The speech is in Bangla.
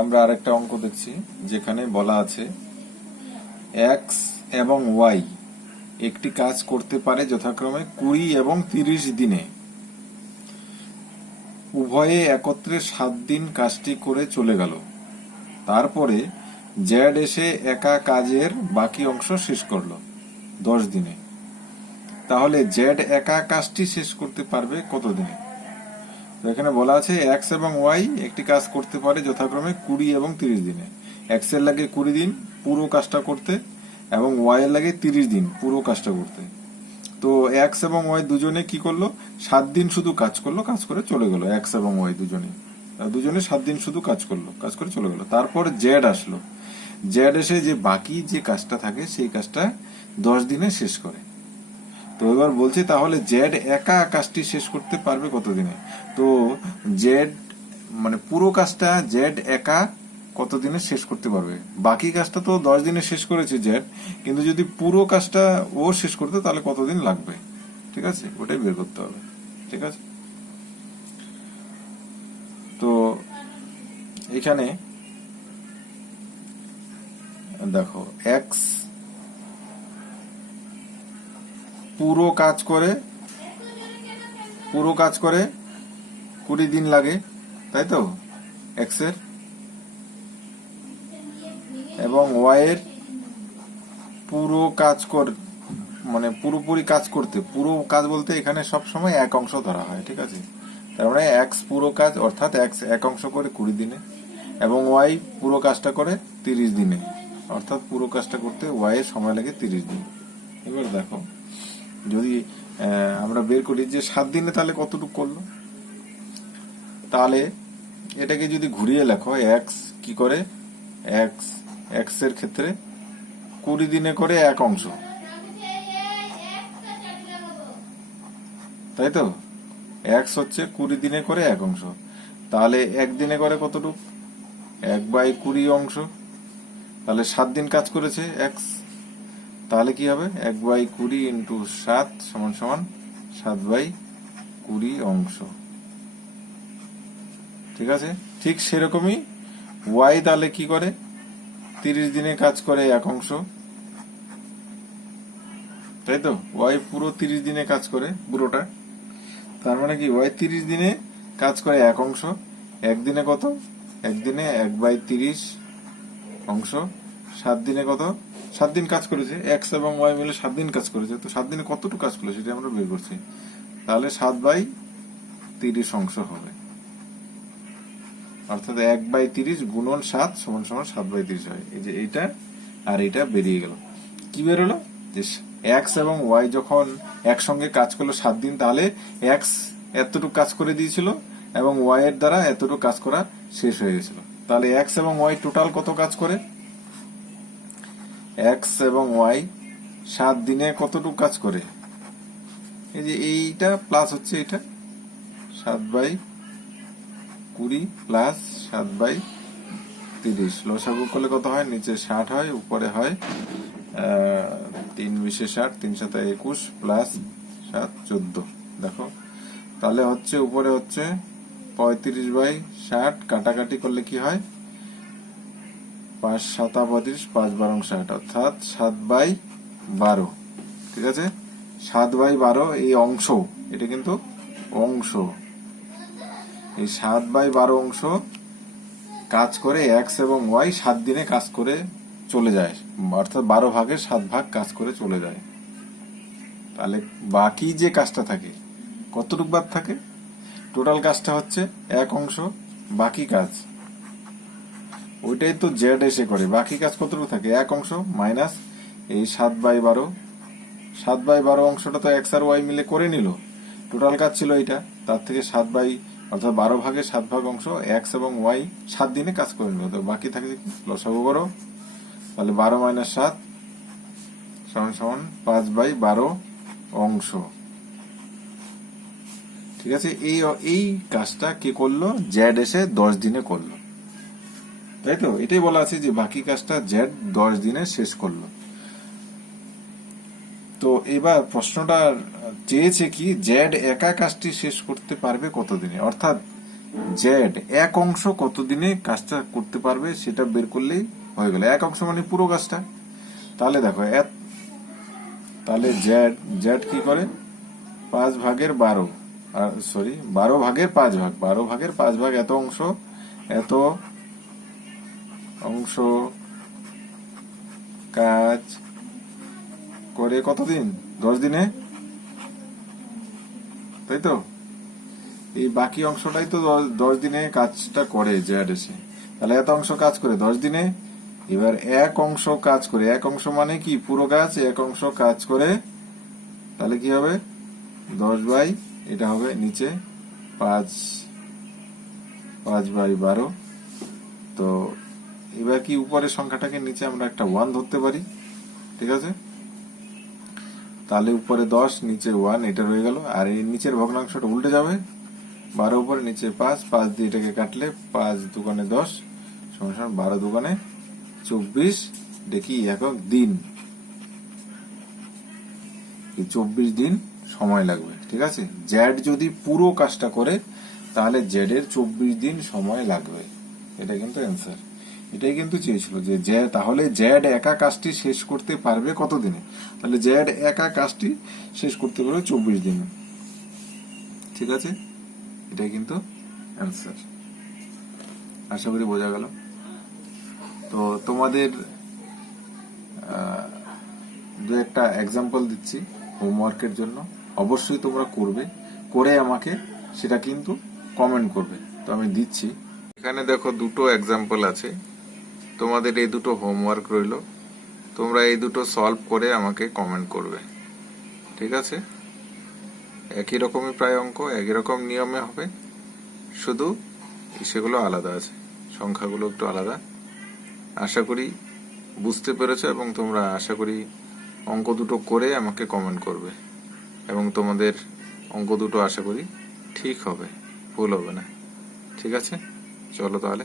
আমরা আরেকটা অঙ্ক দেখছি, যেখানে বলা আছে এক্স এবং ওয়াই একটি কাজ করতে পারে যথাক্রমে কুড়ি এবং তিরিশ দিনে। উভয়ে একত্রে সাত দিন কাজটি করে চলে গেল। তারপরে জ্যাড এসে একা কাজের বাকি অংশ শেষ করল, দশ দিনে। তাহলে জেড একা কাজটি শেষ করতে পারবে কত দিনে? তো এখানে বলা আছে এক্স এবং ওয়াই একটি কাজ করতে পারে যথাক্রমে কুড়ি এবং তিরিশ দিনে। এক্সের লাগে কুড়ি দিন পুরো কাজটা করতে এবং ওয়াই এর লাগে তিরিশ দিন পুরো কাজটা করতে। তো এক্স এবং ওয়াই দুজনে কি করল? সাত দিন শুধু কাজ করল, কাজ করে চলে গেল। এক্স এবং ওয়াই দুজনে। দুজনে সাত দিন শুধু কাজ করল, কাজ করে চলে গেল। তারপর জেড আসলো। জেড এসে যে বাকি যে কাজটা থাকে, সেই কাজটা দশ দিনে শেষ করে। তো এবার বলছি তাহলে জেড একা কাজটি শেষ করতে পারবে কতদিনে? তো জেড মানে পুরো কাজটা জেড একা কতদিনে শেষ করতে পারবে? বাকি কাজটা তো দশ দিনে শেষ করেছে জেড, কিন্তু যদি পুরো কাজটা ও শেষ করতে, তাহলে কতদিন লাগবে? ঠিক আছে? ওটাই বের করতে হবে। ঠিক আছে? তো এখানে দেখো, এক্স পুরো কাজ করে, পুরো কাজ করে কুড়ি দিন লাগে, তাই তো? এক্সের এবং ওয়াই এর পুরো কাজ কর মানে পুরোপুরি কাজ করতে, পুরো কাজ বলতে এখানে সব সময় এক অংশ ধরা হয়, ঠিক আছে? তার মানে এক্স পুরো কাজ, অর্থাৎ এক্স এক অংশ করে কুড়ি দিনে, এবং ওয়াই পুরো কাজটা করে তিরিশ দিনে, অর্থাৎ পুরো কাজটা করতে ওয়াই এর সময় লাগে তিরিশ দিন। এবার দেখো। যদি আমরা বের করি যে সাত দিনে তাহলে কতটুকু করল? তাহলে এটাকে যদি ঘুরিয়ে লেখো এক্স কি করে? এক্স এক্সের ক্ষেত্রে কুড়ি দিনে করে এক অংশ। তাই তো? এক্স হচ্ছে কুড়ি দিনে করে এক অংশ। তাহলে একদিনে করে কতটুকু? এক বাই কুড়ি অংশ। তাহলে সাত দিন কাজ করেছে এক্স তাহলে কি হবে? এক বাই কুড়ি ইন্টু সাত সমান সমান সাত বাই কুড়ি অংশ। ঠিক আছে? ঠিক সেরকমই ওয়াই তাহলে কি করে? তিরিশ দিনে কাজ করে এক অংশ। তাই তো? ওয়াই পুরো তিরিশ দিনে কাজ করে পুরোটা। তার মানে কি? ওয়াই তিরিশ দিনে কাজ করে এক অংশ। একদিনে কত? একদিনে এক বাই তিরিশ অংশ। সাত দিনে কত? সাত দিন কাজ করেছে এক্স এবং ওয়াই মিলে সাত দিন কাজ করেছে। তো সাত দিনে কতটুকু কাজ করল সেটা আমরা বের করছি। তাহলে সাত বাই তিরিশ অংশ হবে। অর্থাৎ এক বাই তিরিশ গুণন সাত সমান সমান সাত বাই তিরিশ হয়। এই যে এইটা আর এইটা বেরিয়ে গেল। কি বেরোলো যে এক্স এবং ওয়াই যখন একসঙ্গে কাজ করল সাত দিন, তাহলে এক্স এতটুকু কাজ করে দিয়েছিল এবং ওয়াই এর দ্বারা এতটুকু কাজ করা শেষ হয়ে গেছিল। তাহলে এক্স এবং ওয়াই টোটাল কত কাজ করে? এক্স এবং ওয়াই সাত দিনে কতটুকু কাজ করে? এই যে এইটা প্লাস হচ্ছে এটা, সাত বাই কুড়ি প্লাস সাত বাই তিরিশ। লসাগু করলে কত হয়? নিচে ষাট হয়, উপরে হয় তিন বিশে ষাট, তিন সাথে একুশ প্লাস সাত চোদ্দ। দেখো, তাহলে হচ্ছে উপরে হচ্ছে পঁয়ত্রিশ বাই ষাট, কাটাকাটি করলে কি হয়? পাঁচ সাতা পঁয়ত্রিশ পাঁচ বারং ষাট অর্থাৎ সাত বাই বারো। ঠিক আছে? সাত বাই বারো এই অংশ, এটা কিন্তু অংশ। এই সাত বাই বারো অংশ কাজ করে এক্স এবং ওয়াই সাত দিনে কাজ করে চলে যায়। অর্থাৎ বারো ভাগের সাত ভাগ কাজ করে চলে যায়। তাহলে বাকি যে কাজটা থাকে, কতটুক বাদ থাকে? টোটাল কাজটা হচ্ছে এক অংশ, বাকি কাজ ওইটাই তো জেড এসে করে। বাকি কাজ কতটুকু থাকে? এক অংশ? মাইনাস? এই সাত বাই বারো। সাত বাই বারো অংশটা তো এক্স আর ওয়াই মিলে করে নিল। টোটাল কাজ ছিল এটা তার থেকে সাত বাই, অর্থাৎ বারো ভাগের সাত ভাগ অংশ এক্স এবং ওয়াই সাত দিনে কাজ করে নিল। তো বাকি থাকে? লসাগু করো। তাহলে বারো মাইনাস সাত সমান সমান পাঁচ বাই বারো অংশ। ঠিক আছে? এই এই কাজটা কে করল? জ্যাড এসে দশ দিনে করল। তাই তো? এটাই বলা আছে যে বাকি কাজটা জ্যাড দশ দিনে শেষ করল। তো এবার প্রশ্নটা চেয়েছে কি, জ্যাড একা কাজটি শেষ করতে পারবে কতদিনে? অর্থাৎ জেড এক অংশ কতদিনে কাজটা করতে পারবে সেটা বের করলেই হয়ে গেল। এক অংশ মানে পুরো কাজটা। তাহলে দেখো এক তাহলে জেড জেড কি করে? পাঁচ ভাগের বারো সরি বারো ভাগের পাঁচ ভাগ। বারো ভাগের পাঁচ ভাগ এত অংশ, এত অংশ, কাজ করে কতদিন? দশ দিনে? তাই তো? এই বাকি অংশটাই তো দশ- দিনে কাজটা করে জ্যাড এসে। তাহলে এত অংশ কাজ করে দশ দিনে? এবার এক অংশ কাজ করে, এক অংশ মানে কি? পুরো কাজ, এক অংশ কাজ করে, তাহলে কি হবে? দশ বাই, এটা হবে নিচে পাঁচ পাঁচ বাই বারো। তো এবার কি উপরের সংখ্যাটাকে নিচে আমরা একটা ওয়ান ধরতে পারি? ঠিক আছে? তাহলে উপরে দশ, নিচে ওয়ান এটা রয়ে গেল। আর এই নিচের ভগ্নাংশটা উল্টে যাবে। বারো উপরে, নিচে পাঁচ পাঁচ দিয়ে এটাকে কাটলে পাঁচ দোকানে দশ, সমান সমান বারো দোকানে চব্বিশ। দেখি একক দিন। চব্বিশ দিন সময় লাগবে, ঠিক আছে? জ্যাড যদি পুরো কাজটা করে, তাহলে জেড এর চব্বিশ দিন সময় লাগবে। এটা কিন্তু অ্যান্সার এটাই কিন্তু চেয়েছিল যে তাহলে জ্যাড একা কাজটি শেষ করতে পারবে কতদিনে? তাহলে জ্যাড একা কাজটি শেষ করতে পারবে চব্বিশ দিনে। ঠিক আছে? এটাই কিন্তু অ্যান্সার আশা করি বোঝা গেল। তো তোমাদের দু একটা এক্সাম্পল দিচ্ছি হোমওয়ার্কের জন্য। অবশ্যই তোমরা করবে। করে আমাকে সেটা কিন্তু কমেন্ট করবে। তো আমি দিচ্ছি। এখানে দেখো দুটো এক্সাম্পল আছে। তোমাদের এই দুটো হোমওয়ার্ক রইল। তোমরা এই দুটো সলভ করে আমাকে কমেন্ট করবে। ঠিক আছে? একই রকমই প্রায় অঙ্ক, একই রকম নিয়মে হবে। শুধু সেগুলো আলাদা আছে। সংখ্যাগুলো একটু আলাদা। আশা করি বুঝতে পেরেছ এবং তোমরা আশা করি অঙ্ক দুটো করে আমাকে কমেন্ট করবে। এবং তোমাদের অঙ্ক দুটো আশা করি ঠিক হবে, ভুল হবে না। ঠিক আছে? চলো তাহলে।